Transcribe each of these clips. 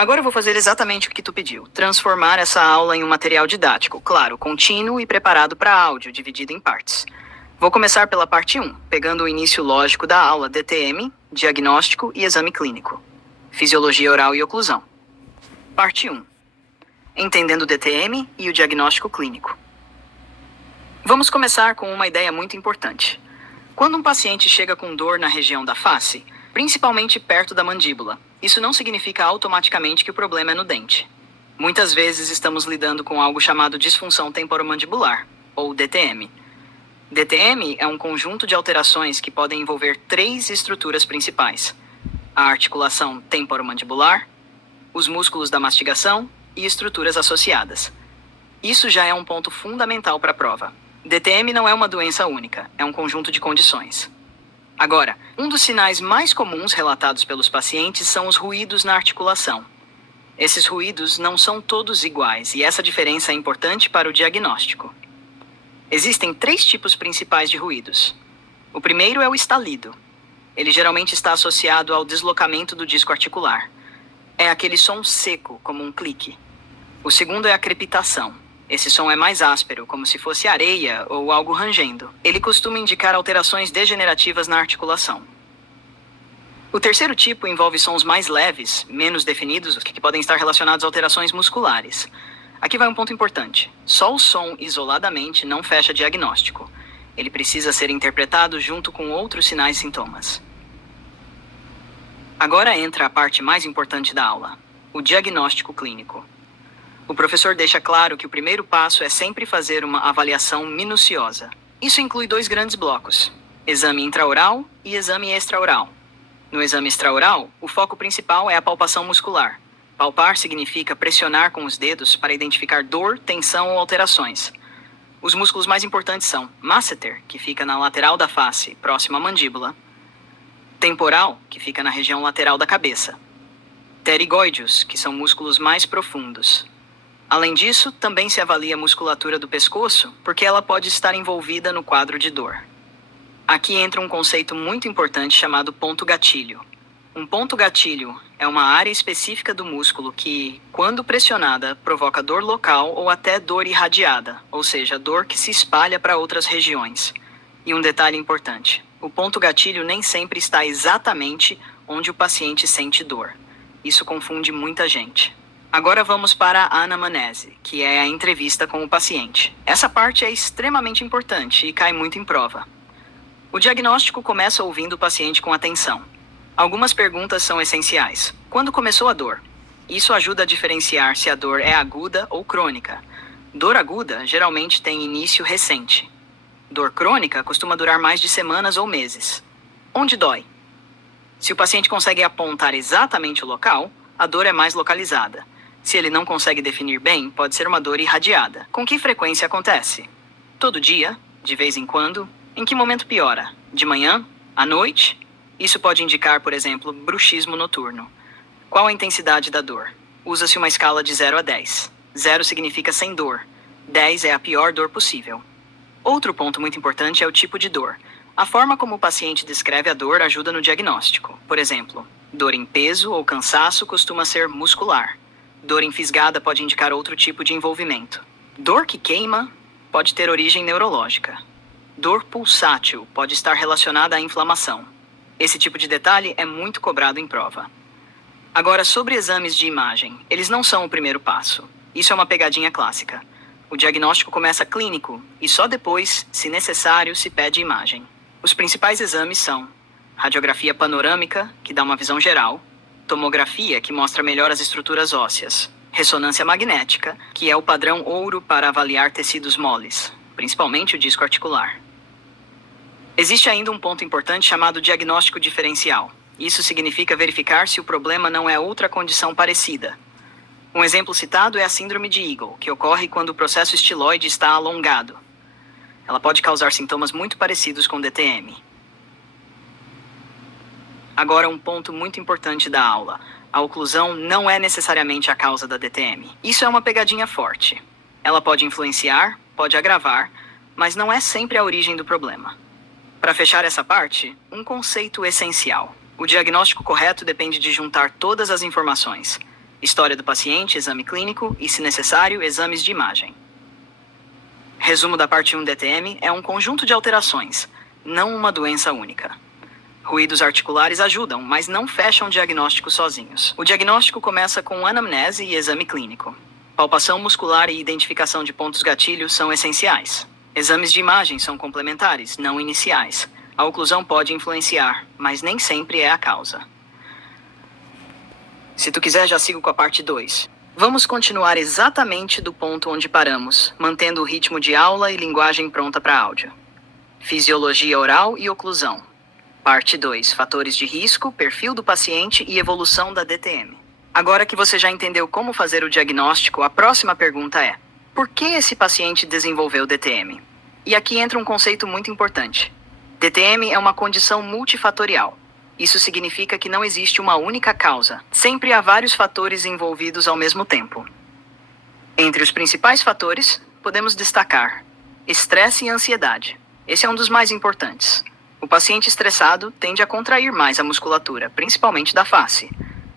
Agora eu vou fazer exatamente o que tu pediu. Transformar essa aula em um material didático, claro, contínuo e preparado para áudio, dividido em partes. Vou começar pela parte 1, pegando o início lógico da aula DTM, diagnóstico e exame clínico. Fisiologia oral e oclusão. Parte 1. Entendendo o DTM e o diagnóstico clínico. Vamos começar com uma ideia muito importante. Quando um paciente chega com dor na região da face, principalmente perto da mandíbula, isso não significa automaticamente que o problema é no dente. Muitas vezes estamos lidando com algo chamado disfunção temporomandibular, ou DTM. DTM é um conjunto de alterações que podem envolver 3 estruturas principais: a articulação temporomandibular, os músculos da mastigação e estruturas associadas. Isso já é um ponto fundamental para a prova. DTM não é uma doença única, é um conjunto de condições. Agora, um dos sinais mais comuns relatados pelos pacientes são os ruídos na articulação. Esses ruídos não são todos iguais e essa diferença é importante para o diagnóstico. Existem 3 tipos principais de ruídos. O primeiro é o estalido. Ele geralmente está associado ao deslocamento do disco articular. É aquele som seco, como um clique. O segundo é a crepitação. Esse som é mais áspero, como se fosse areia ou algo rangendo. Ele costuma indicar alterações degenerativas na articulação. O terceiro tipo envolve sons mais leves, menos definidos, que podem estar relacionados a alterações musculares. Aqui vai um ponto importante. Só o som isoladamente não fecha diagnóstico. Ele precisa ser interpretado junto com outros sinais e sintomas. Agora entra a parte mais importante da aula, o diagnóstico clínico. O professor deixa claro que o primeiro passo é sempre fazer uma avaliação minuciosa. Isso inclui 2 grandes blocos: exame intraoral e exame extraoral. No exame extraoral, o foco principal é a palpação muscular. Palpar significa pressionar com os dedos para identificar dor, tensão ou alterações. Os músculos mais importantes são masseter, que fica na lateral da face, próximo à mandíbula; temporal, que fica na região lateral da cabeça; pterygoideus, que são músculos mais profundos. Além disso, também se avalia a musculatura do pescoço, porque ela pode estar envolvida no quadro de dor. Aqui entra um conceito muito importante chamado ponto gatilho. Um ponto gatilho é uma área específica do músculo que, quando pressionada, provoca dor local ou até dor irradiada, ou seja, dor que se espalha para outras regiões. E um detalhe importante: o ponto gatilho nem sempre está exatamente onde o paciente sente dor. Isso confunde muita gente. Agora vamos para a anamnese, que é a entrevista com o paciente. Essa parte é extremamente importante e cai muito em prova. O diagnóstico começa ouvindo o paciente com atenção. Algumas perguntas são essenciais. Quando começou a dor? Isso ajuda a diferenciar se a dor é aguda ou crônica. Dor aguda geralmente tem início recente. Dor crônica costuma durar mais de semanas ou meses. Onde dói? Se o paciente consegue apontar exatamente o local, a dor é mais localizada. Se ele não consegue definir bem, pode ser uma dor irradiada. Com que frequência acontece? Todo dia? De vez em quando? Em que momento piora? De manhã? À noite? Isso pode indicar, por exemplo, bruxismo noturno. Qual a intensidade da dor? Usa-se uma escala de 0 a 10. 0 significa sem dor. 10 é a pior dor possível. Outro ponto muito importante é o tipo de dor. A forma como o paciente descreve a dor ajuda no diagnóstico. Por exemplo, dor em peso ou cansaço costuma ser muscular. Dor enfisgada pode indicar outro tipo de envolvimento. Dor que queima pode ter origem neurológica. Dor pulsátil pode estar relacionada à inflamação. Esse tipo de detalhe é muito cobrado em prova. Agora, sobre exames de imagem, eles não são o primeiro passo. Isso é uma pegadinha clássica. O diagnóstico começa clínico e só depois, se necessário, se pede imagem. Os principais exames são radiografia panorâmica, que dá uma visão geral; tomografia, que mostra melhor as estruturas ósseas; ressonância magnética, que é o padrão ouro para avaliar tecidos moles, principalmente o disco articular. Existe ainda um ponto importante chamado diagnóstico diferencial. Isso significa verificar se o problema não é outra condição parecida. Um exemplo citado é a síndrome de Eagle, que ocorre quando o processo estiloide está alongado. Ela pode causar sintomas muito parecidos com DTM. Agora, um ponto muito importante da aula: a oclusão não é necessariamente a causa da DTM. Isso é uma pegadinha forte. Ela pode influenciar, pode agravar, mas não é sempre a origem do problema. Para fechar essa parte, um conceito essencial: o diagnóstico correto depende de juntar todas as informações. História do paciente, exame clínico e, se necessário, exames de imagem. Resumo da parte 1 DTM é um conjunto de alterações, não uma doença única. Ruídos articulares ajudam, mas não fecham o diagnóstico sozinhos. O diagnóstico começa com anamnese e exame clínico. Palpação muscular e identificação de pontos gatilhos são essenciais. Exames de imagem são complementares, não iniciais. A oclusão pode influenciar, mas nem sempre é a causa. Se tu quiser, já sigo com a parte 2. Vamos continuar exatamente do ponto onde paramos, mantendo o ritmo de aula e linguagem pronta para áudio. Fisiologia oral e oclusão. Parte 2. Fatores de risco, perfil do paciente e evolução da DTM. Agora que você já entendeu como fazer o diagnóstico, a próxima pergunta é: por que esse paciente desenvolveu DTM? E aqui entra um conceito muito importante. DTM é uma condição multifatorial. Isso significa que não existe uma única causa. Sempre há vários fatores envolvidos ao mesmo tempo. Entre os principais fatores, podemos destacar estresse e ansiedade. Esse é um dos mais importantes. O paciente estressado tende a contrair mais a musculatura, principalmente da face.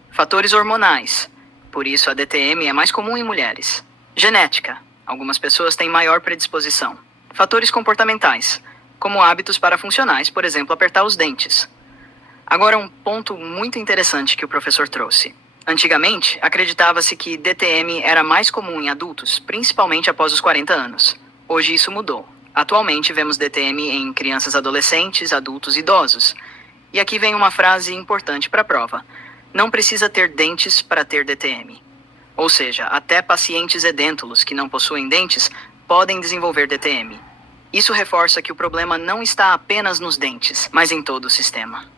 Fatores hormonais. Por isso, a DTM é mais comum em mulheres. Genética. Algumas pessoas têm maior predisposição. Fatores comportamentais, como hábitos parafuncionais, por exemplo, apertar os dentes. Agora, um ponto muito interessante que o professor trouxe. Antigamente, acreditava-se que DTM era mais comum em adultos, principalmente após os 40 anos. Hoje isso mudou. Atualmente, vemos DTM em crianças, adolescentes, adultos e idosos. E aqui vem uma frase importante para a prova. Não precisa ter dentes para ter DTM. Ou seja, até pacientes edêntulos que não possuem dentes podem desenvolver DTM. Isso reforça que o problema não está apenas nos dentes, mas em todo o sistema.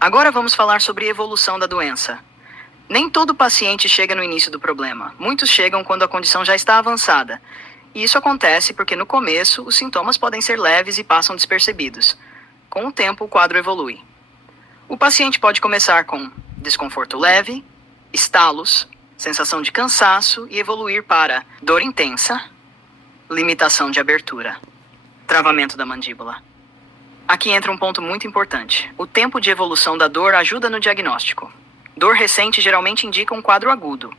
Agora vamos falar sobre evolução da doença. Nem todo paciente chega no início do problema. Muitos chegam quando a condição já está avançada. E isso acontece porque no começo os sintomas podem ser leves e passam despercebidos. Com o tempo o quadro evolui. O paciente pode começar com desconforto leve, estalos, sensação de cansaço e evoluir para dor intensa, limitação de abertura, travamento da mandíbula. Aqui entra um ponto muito importante. O tempo de evolução da dor ajuda no diagnóstico. Dor recente geralmente indica um quadro agudo.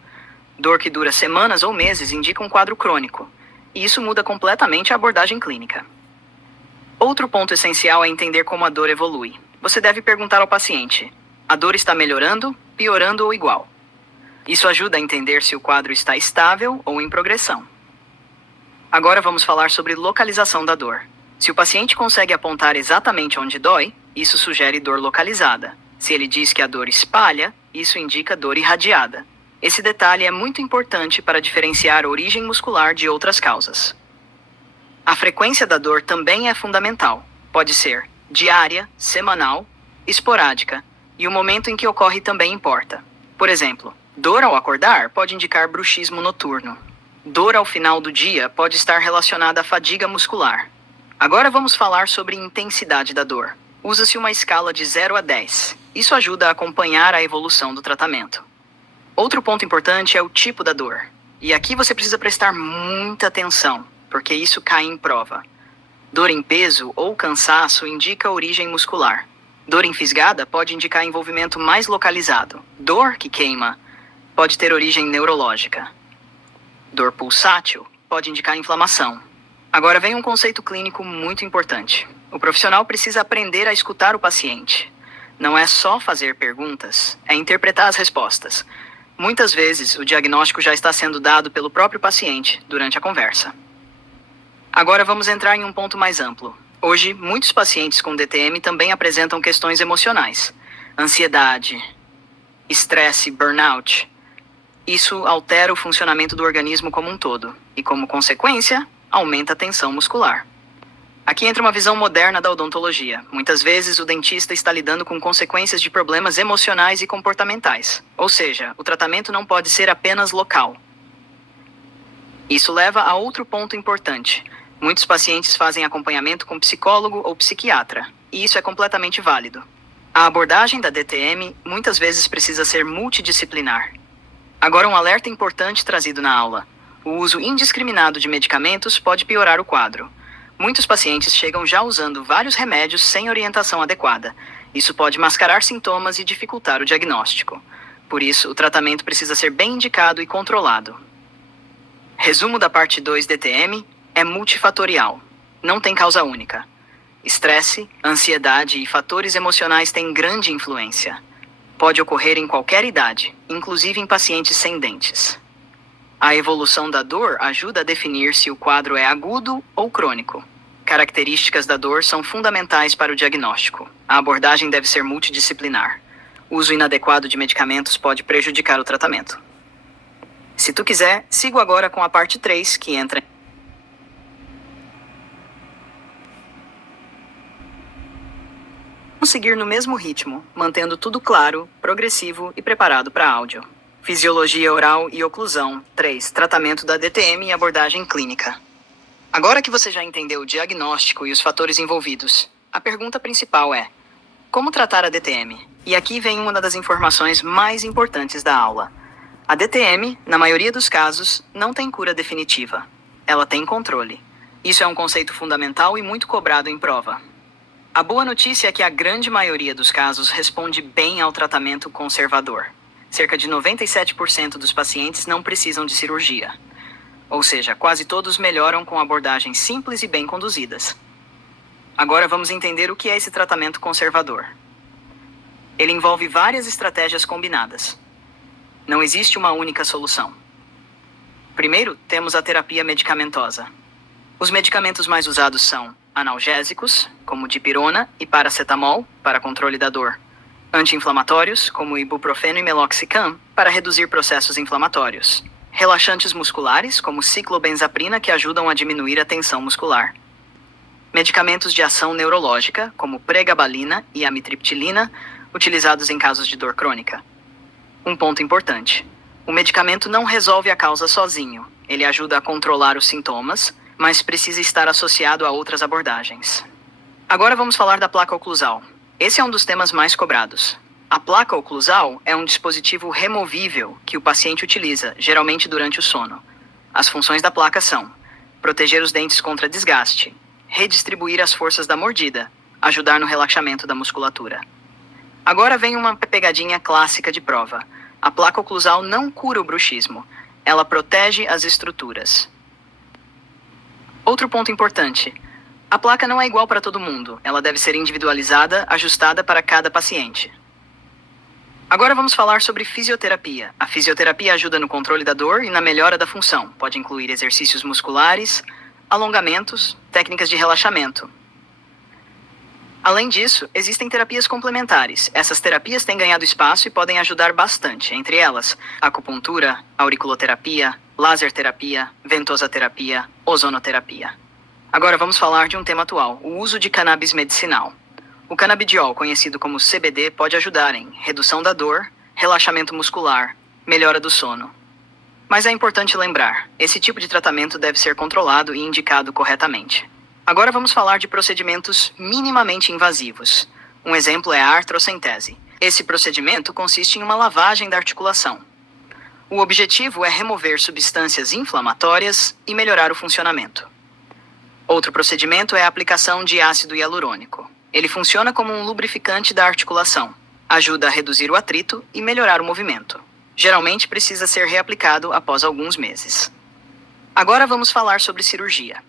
Dor que dura semanas ou meses indica um quadro crônico. E isso muda completamente a abordagem clínica. Outro ponto essencial é entender como a dor evolui. Você deve perguntar ao paciente: a dor está melhorando, piorando ou igual? Isso ajuda a entender se o quadro está estável ou em progressão. Agora vamos falar sobre localização da dor. Se o paciente consegue apontar exatamente onde dói, isso sugere dor localizada. Se ele diz que a dor espalha, isso indica dor irradiada. Esse detalhe é muito importante para diferenciar a origem muscular de outras causas. A frequência da dor também é fundamental. Pode ser diária, semanal, esporádica, e o momento em que ocorre também importa. Por exemplo, dor ao acordar pode indicar bruxismo noturno. Dor ao final do dia pode estar relacionada à fadiga muscular. Agora vamos falar sobre intensidade da dor. Usa-se uma escala de 0 a 10. Isso ajuda a acompanhar a evolução do tratamento. Outro ponto importante é o tipo da dor. E aqui você precisa prestar muita atenção, porque isso cai em prova. Dor em peso ou cansaço indica origem muscular. Dor enfisgada pode indicar envolvimento mais localizado. Dor que queima pode ter origem neurológica. Dor pulsátil pode indicar inflamação. Agora vem um conceito clínico muito importante. O profissional precisa aprender a escutar o paciente. Não é só fazer perguntas, é interpretar as respostas. Muitas vezes, o diagnóstico já está sendo dado pelo próprio paciente durante a conversa. Agora vamos entrar em um ponto mais amplo. Hoje, muitos pacientes com DTM também apresentam questões emocionais. Ansiedade, estresse, burnout. Isso altera o funcionamento do organismo como um todo e, como consequência, aumenta a tensão muscular. Aqui entra uma visão moderna da odontologia. Muitas vezes o dentista está lidando com consequências de problemas emocionais e comportamentais. Ou seja, o tratamento não pode ser apenas local. Isso leva a outro ponto importante. Muitos pacientes fazem acompanhamento com psicólogo ou psiquiatra, e isso é completamente válido. A abordagem da DTM muitas vezes precisa ser multidisciplinar. Agora um alerta importante trazido na aula. O uso indiscriminado de medicamentos pode piorar o quadro. Muitos pacientes chegam já usando vários remédios sem orientação adequada. Isso pode mascarar sintomas e dificultar o diagnóstico. Por isso, o tratamento precisa ser bem indicado e controlado. Resumo da parte 2 DTM é multifatorial. Não tem causa única. Estresse, ansiedade e fatores emocionais têm grande influência. Pode ocorrer em qualquer idade, inclusive em pacientes sem dentes. A evolução da dor ajuda a definir se o quadro é agudo ou crônico. Características da dor são fundamentais para o diagnóstico. A abordagem deve ser multidisciplinar. O uso inadequado de medicamentos pode prejudicar o tratamento. Se tu quiser, sigo agora com a parte 3, que entra. Vamos seguir no mesmo ritmo, mantendo tudo claro, progressivo e preparado para áudio. Fisiologia oral e oclusão. 3. Tratamento da DTM e abordagem clínica. Agora que você já entendeu o diagnóstico e os fatores envolvidos, a pergunta principal é: como tratar a DTM? E aqui vem uma das informações mais importantes da aula. A DTM, na maioria dos casos, não tem cura definitiva. Ela tem controle. Isso é um conceito fundamental e muito cobrado em prova. A boa notícia é que a grande maioria dos casos responde bem ao tratamento conservador. Cerca de 97% dos pacientes não precisam de cirurgia. Ou seja, quase todos melhoram com abordagens simples e bem conduzidas. Agora vamos entender o que é esse tratamento conservador. Ele envolve várias estratégias combinadas. Não existe uma única solução. Primeiro, temos a terapia medicamentosa. Os medicamentos mais usados são analgésicos, como dipirona e paracetamol, para controle da dor. Anti-inflamatórios, como ibuprofeno e meloxicam, para reduzir processos inflamatórios. Relaxantes musculares, como ciclobenzaprina, que ajudam a diminuir a tensão muscular. Medicamentos de ação neurológica, como pregabalina e amitriptilina, utilizados em casos de dor crônica. Um ponto importante: o medicamento não resolve a causa sozinho. Ele ajuda a controlar os sintomas, mas precisa estar associado a outras abordagens. Agora vamos falar da placa oclusal. Esse é um dos temas mais cobrados. A placa oclusal é um dispositivo removível que o paciente utiliza, geralmente durante o sono. As funções da placa são: proteger os dentes contra desgaste, redistribuir as forças da mordida, ajudar no relaxamento da musculatura. Agora vem uma pegadinha clássica de prova. A placa oclusal não cura o bruxismo. Ela protege as estruturas. Outro ponto importante: a placa não é igual para todo mundo. Ela deve ser individualizada, ajustada para cada paciente. Agora vamos falar sobre fisioterapia. A fisioterapia ajuda no controle da dor e na melhora da função. Pode incluir exercícios musculares, alongamentos, técnicas de relaxamento. Além disso, existem terapias complementares. Essas terapias têm ganhado espaço e podem ajudar bastante. Entre elas, acupuntura, auriculoterapia, laser terapia, ventosa-terapia, ozonoterapia. Agora vamos falar de um tema atual: o uso de cannabis medicinal. O canabidiol, conhecido como CBD, pode ajudar em redução da dor, relaxamento muscular, melhora do sono. Mas é importante lembrar: esse tipo de tratamento deve ser controlado e indicado corretamente. Agora vamos falar de procedimentos minimamente invasivos. Um exemplo é a artrocentese. Esse procedimento consiste em uma lavagem da articulação. O objetivo é remover substâncias inflamatórias e melhorar o funcionamento. Outro procedimento é a aplicação de ácido hialurônico. Ele funciona como um lubrificante da articulação. Ajuda a reduzir o atrito e melhorar o movimento. Geralmente precisa ser reaplicado após alguns meses. Agora vamos falar sobre cirurgia.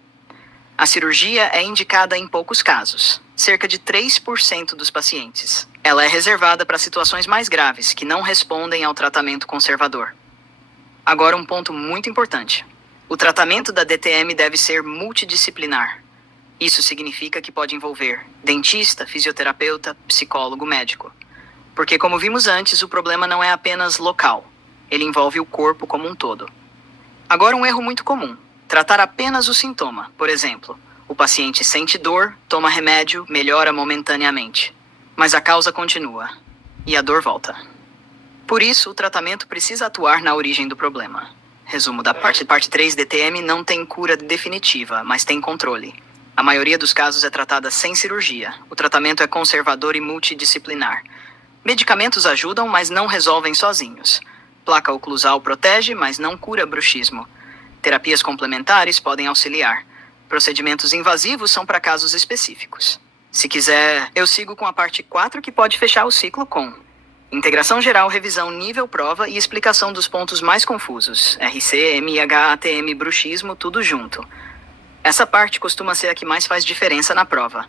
A cirurgia é indicada em poucos casos, cerca de 3% dos pacientes. Ela é reservada para situações mais graves, que não respondem ao tratamento conservador. Agora um ponto muito importante: o tratamento da DTM deve ser multidisciplinar. Isso significa que pode envolver dentista, fisioterapeuta, psicólogo, médico. Porque, como vimos antes, o problema não é apenas local. Ele envolve o corpo como um todo. Agora um erro muito comum: tratar apenas o sintoma. Por exemplo, o paciente sente dor, toma remédio, melhora momentaneamente. Mas a causa continua. E a dor volta. Por isso, o tratamento precisa atuar na origem do problema. Resumo da parte 3: DTM não tem cura definitiva, mas tem controle. A maioria dos casos é tratada sem cirurgia. O tratamento é conservador e multidisciplinar. Medicamentos ajudam, mas não resolvem sozinhos. Placa oclusal protege, mas não cura bruxismo. Terapias complementares podem auxiliar. Procedimentos invasivos são para casos específicos. Se quiser, eu sigo com a parte 4, que pode fechar o ciclo com Integração geral, revisão, nível, prova e explicação dos pontos mais confusos. RC, MIH, ATM, bruxismo, tudo junto. Essa parte costuma ser a que mais faz diferença na prova.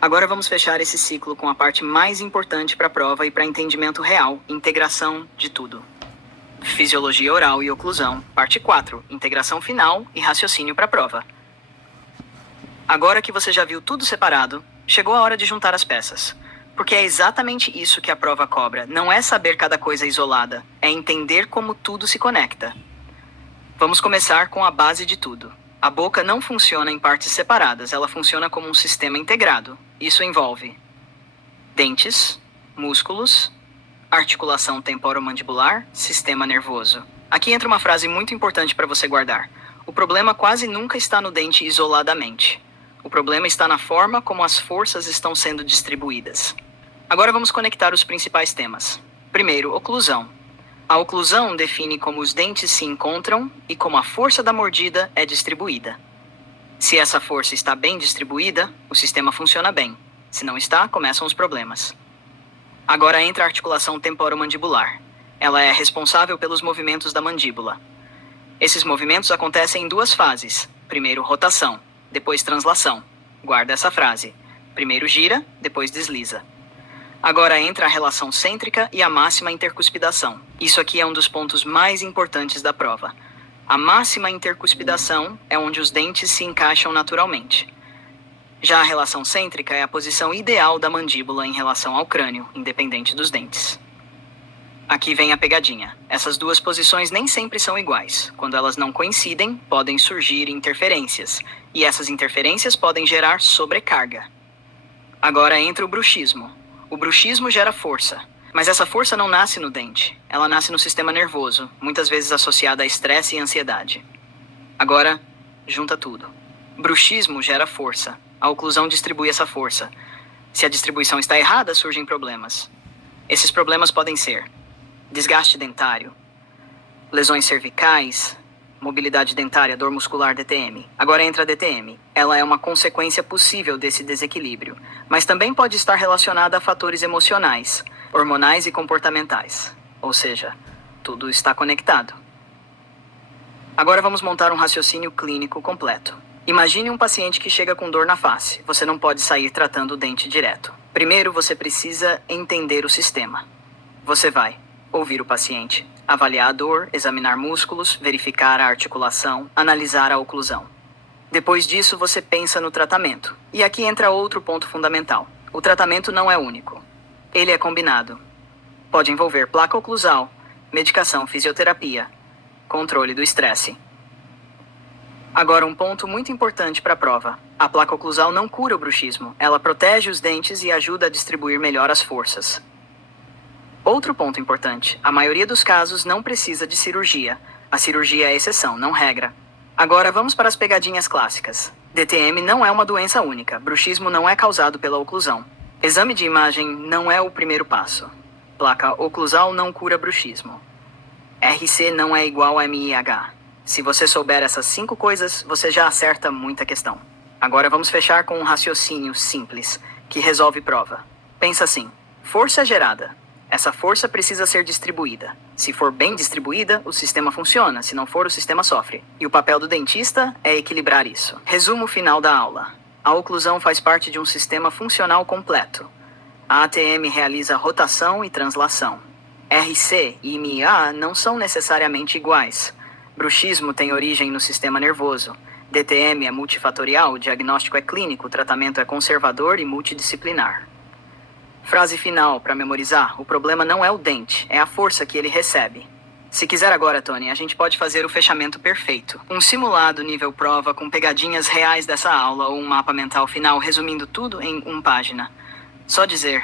Agora vamos fechar esse ciclo com a parte mais importante para a prova e para entendimento real, integração de tudo. Fisiologia oral e oclusão, parte 4, integração final e raciocínio para a prova. Agora que você já viu tudo separado, chegou a hora de juntar as peças. Porque é exatamente isso que a prova cobra, não é saber cada coisa isolada, é entender como tudo se conecta. Vamos começar com a base de tudo. A boca não funciona em partes separadas, ela funciona como um sistema integrado. Isso envolve dentes, músculos, articulação temporomandibular, sistema nervoso. Aqui entra uma frase muito importante para você guardar. O problema quase nunca está no dente isoladamente. O problema está na forma como as forças estão sendo distribuídas. Agora vamos conectar os principais temas. Primeiro, oclusão. A oclusão define como os dentes se encontram e como a força da mordida é distribuída. Se essa força está bem distribuída, o sistema funciona bem. Se não está, começam os problemas. Agora entra a articulação temporomandibular. Ela é responsável pelos movimentos da mandíbula. Esses movimentos acontecem em duas fases. Primeiro, rotação, depois translação. Guarda essa frase. Primeiro gira, depois desliza. Agora entra a relação cêntrica e a máxima intercuspidação. Isso aqui é um dos pontos mais importantes da prova. A máxima intercuspidação é onde os dentes se encaixam naturalmente. Já a relação cêntrica é a posição ideal da mandíbula em relação ao crânio, independente dos dentes. Aqui vem a pegadinha. Essas duas posições nem sempre são iguais. Quando elas não coincidem, podem surgir interferências. E essas interferências podem gerar sobrecarga. Agora entra o bruxismo. O bruxismo gera força, mas essa força não nasce no dente. Ela nasce no sistema nervoso, muitas vezes associada a estresse e ansiedade. Agora, junta tudo. Bruxismo gera força. A oclusão distribui essa força. Se a distribuição está errada, surgem problemas. Esses problemas podem ser desgaste dentário, lesões cervicais, mobilidade dentária, dor muscular, DTM. Agora entra a DTM. Ela é uma consequência possível desse desequilíbrio, mas também pode estar relacionada a fatores emocionais, hormonais e comportamentais. Ou seja, tudo está conectado. Agora vamos montar um raciocínio clínico completo. Imagine um paciente que chega com dor na face. Você não pode sair tratando o dente direto. Primeiro, você precisa entender o sistema. Você vai ouvir o paciente, avaliar a dor, examinar músculos, verificar a articulação, analisar a oclusão. Depois disso, você pensa no tratamento. E aqui entra outro ponto fundamental. O tratamento não é único. Ele é combinado. Pode envolver placa oclusal, medicação, fisioterapia, controle do estresse. Agora, um ponto muito importante para a prova. A placa oclusal não cura o bruxismo. Ela protege os dentes e ajuda a distribuir melhor as forças. Outro ponto importante, a maioria dos casos não precisa de cirurgia. A cirurgia é exceção, não regra. Agora vamos para as pegadinhas clássicas. DTM não é uma doença única, bruxismo não é causado pela oclusão. Exame de imagem não é o primeiro passo. Placa oclusal não cura bruxismo. RC não é igual a MIH. Se você souber essas 5 coisas, você já acerta muita questão. Agora vamos fechar com um raciocínio simples, que resolve prova. Pensa assim, força gerada. Essa força precisa ser distribuída. Se for bem distribuída, o sistema funciona. Se não for, o sistema sofre. E o papel do dentista é equilibrar isso. Resumo final da aula. A oclusão faz parte de um sistema funcional completo. A ATM realiza rotação e translação. RC e MIA não são necessariamente iguais. Bruxismo tem origem no sistema nervoso. DTM é multifatorial, o diagnóstico é clínico, o tratamento é conservador e multidisciplinar. Frase final para memorizar: o problema não é o dente, é a força que ele recebe. Se quiser agora, Tony, a gente pode fazer o fechamento perfeito. Um simulado nível prova com pegadinhas reais dessa aula ou um mapa mental final resumindo tudo em 1 página. Só dizer: